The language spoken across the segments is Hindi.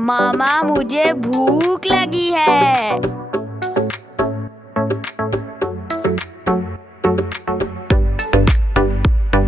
मामा मुझे भूख लगी है।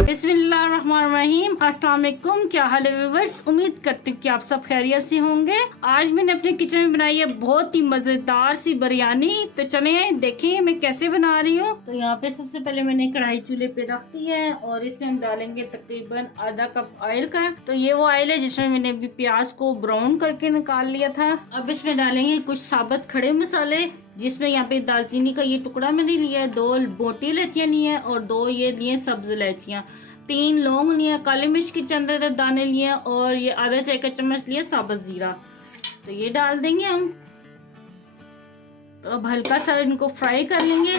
बिस्मिल्लाहिर्रहमानिर्रहीम। अस्सलाम वालेकुम। क्या हाल है व्यूअर्स? उम्मीद करती हूँ कि आप सब खैरियत से होंगे। आज मैंने अपने किचन में बनाई है बहुत ही मजेदार सी बिरयानी। तो चले देखें मैं कैसे बना रही हूँ। तो यहाँ पे सबसे पहले मैंने कढ़ाई चूल्हे पे रख दी है और इसमें हम डालेंगे तकरीबन आधा कप ऑयल का। तो ये वो ऑयल है जिसमें मैंने अभी प्याज को ब्राउन करके निकाल लिया था। अब इसमें डालेंगे कुछ साबुत खड़े मसाले, जिसमें यहाँ पे दालचीनी का ये टुकड़ा मैंने लिया है, 2 मोटी इलायचियाँ ली है और 2 ये लिए सब्ज इलायचियाँ, 3 लौंग लिया, काली मिर्च के चंद दाने लिए और ये आधा चाय का चम्मच लिया साबुत जीरा। तो ये डाल देंगे हम। तो अब हल्का सा इनको फ्राई कर लेंगे।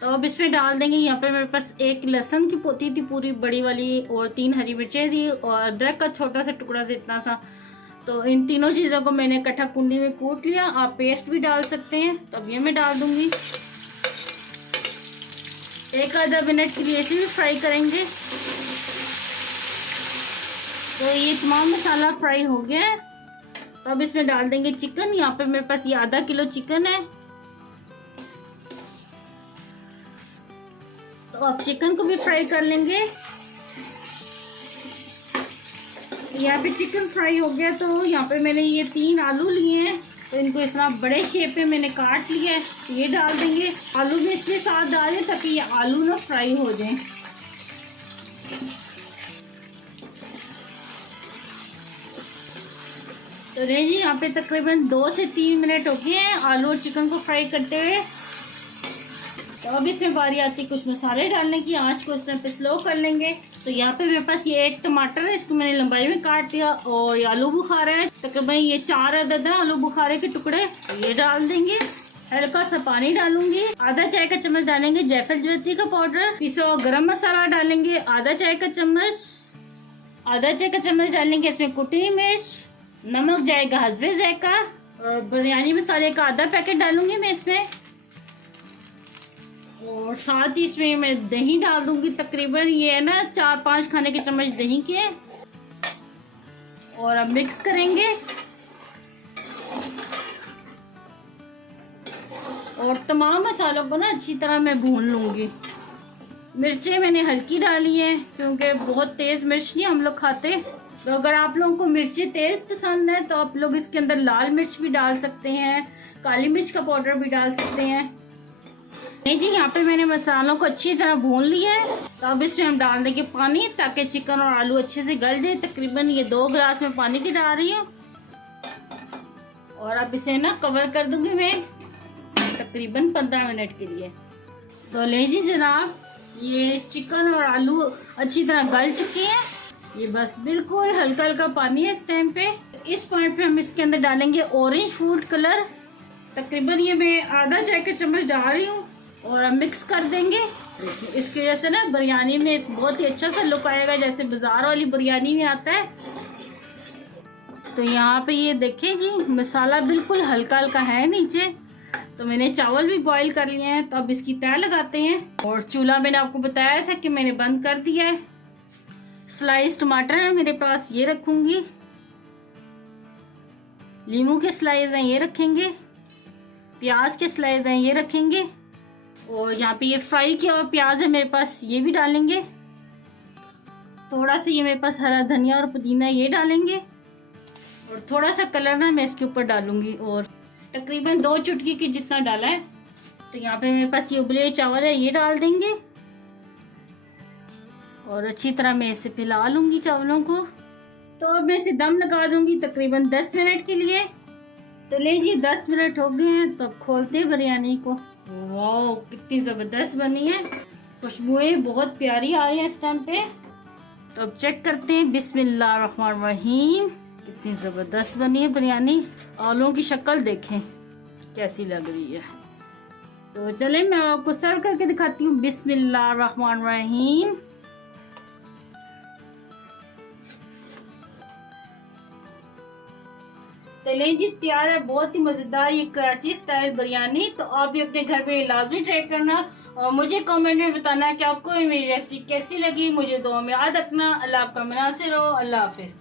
तो अब इसमें डाल देंगे, यहाँ पे मेरे पास 1 लहसुन की पोती थी पूरी बड़ी वाली और 3 हरी मिर्चें थी और अदरक का छोटा सा टुकड़ा था इतना सा। तो इन तीनों चीज़ों को मैंने इकट्ठा कुंडी में कूट लिया। आप पेस्ट भी डाल सकते हैं। तो अब ये मैं डाल दूंगी। 1 आधा मिनट के लिए इसे भी फ्राई करेंगे। तो ये तमाम मसाला फ्राई हो गया है। तो अब इसमें डाल देंगे चिकन। यहाँ पे मेरे पास ये आधा किलो चिकन है। तो अब चिकन को भी फ्राई कर लेंगे। यहाँ पे चिकन फ्राई हो गया। तो यहाँ पे मैंने ये 3 आलू लिए हैं। तो इनको इस तरह बड़े शेप में मैंने काट लिया है। तो ये डाल देंगे। आलू भी इसके साथ डालें ताकि ये आलू ना फ्राई हो जाए। तो जी यहाँ पे तकरीबन 2 से 3 मिनट हो गए हैं आलू और चिकन को फ्राई करते हुए। तो अब इसमें बारी आती कुछ मसाले डालने की। आंच को इस तरह पे स्लो कर लेंगे। तो यहाँ पे मेरे पास ये 1 टमाटर है, इसको मैंने लंबाई में काट दिया और ये आलू बुखारा है, तकरीबन ये 4 अदद है आलू बुखारे के टुकड़े। तो ये डाल देंगे। हल्का सा पानी डालूंगी। आधा चाय का चम्मच डालेंगे जायफल जवित्री का पाउडर। पिसा हुआ गरम मसाला डालेंगे आधा चाय का चम्मच। आधा चाय का चम्मच डालेंगे इसमें कुटी मिर्च। नमक जाएगा हस्बे जायका। और बिरयानी मसाले का आधा पैकेट डालूंगी मैं इसमें। और साथ ही इसमें मैं दही डाल दूंगी। तकरीबन ये है ना 4-5 खाने के चम्मच दही के। और अब मिक्स करेंगे। और तमाम मसालों को ना अच्छी तरह मैं भून लूंगी। मिर्चें मैंने हल्की डाली है क्योंकि बहुत तेज मिर्च नहीं हम लोग खाते। तो अगर आप लोगों को मिर्ची तेज पसंद है तो आप लोग इसके अंदर लाल मिर्च भी डाल सकते हैं, काली मिर्च का पाउडर भी डाल सकते हैं। नहीं जी, यहाँ पे मैंने मसालों को अच्छी तरह भून लिया है। तो अब इसमें हम डाल देंगे पानी ताकि चिकन और आलू अच्छे से गल जाए। तकरीबन ये 2 गिलास में पानी की डाल रही हूँ। और अब इसे ना कवर कर दूंगी मैं तकरीबन 15 मिनट के लिए। तो ले जी जनाब, ये चिकन और आलू अच्छी तरह गल चुके हैं। ये बस बिल्कुल हल्का हल्का पानी है इस टाइम पे। इस पॉइंट पे हम इसके अंदर डालेंगे ऑरेंज फूड कलर। तकरीबन ये मैं आधा चाय का चम्मच डाल रही हूँ और अब मिक्स कर देंगे। इसकी वजह से ना बिरयानी में बहुत ही अच्छा सा लुक आएगा, जैसे बाजार वाली बिरयानी में आता है। तो यहाँ पे ये देखें जी, मसाला बिल्कुल हल्का हल्का है नीचे। तो मैंने चावल भी बॉईल कर लिए हैं। तो अब इसकी तय लगाते हैं। और चूल्हा मैंने आपको बताया था कि मैंने बंद कर दिया है। स्लाइस टमाटर है मेरे पास, ये रखूंगी। लीमू के स्लाइस हैं, ये रखेंगे। प्याज के स्लाइस हैं, ये रखेंगे। और यहाँ पे ये फ्राई किया हुआ प्याज है मेरे पास, ये भी डालेंगे। थोड़ा सा ये मेरे पास हरा धनिया और पुदीना, ये डालेंगे। और थोड़ा सा कलर ना मैं इसके ऊपर डालूंगी। और तकरीबन 2 चुटकी की जितना डाला है। तो यहाँ पे मेरे पास ये उबले चावल है, ये डाल देंगे। और अच्छी तरह मैं इसे फैला लूंगी चावलों को। तो अब मैं इसे दम लगा दूंगी तकरीबन 10 मिनट के लिए। तो ले जी 10 मिनट हो गए हैं। तो अब खोलते हैं बिरयानी को। वाह, कितनी ज़बरदस्त बनी है। खुशबुएं बहुत प्यारी आ रही है इस टाइम पे। तो अब चेक करते हैं। बिस्मिल्लाहिर्रहमानिर्रहीम। कितनी ज़बरदस्त बनी है बिरयानी। आलूओं की शक्ल देखें कैसी लग रही है। तो चले मैं आपको सर्व करके दिखाती हूँ। बिस्मिल्लाहिर्रहमानिर्रहीम। चलें जी, तैयार है बहुत ही मज़ेदार ये कराची स्टाइल बिरयानी। तो आप भी अपने घर पे लाजमी ट्राई करना और मुझे कमेंट में बताना कि आपको मेरी रेसिपी कैसी लगी। मुझे दुआ में याद रखना। अल्लाह आपका मनासिर हो। अल्लाह हाफिज़।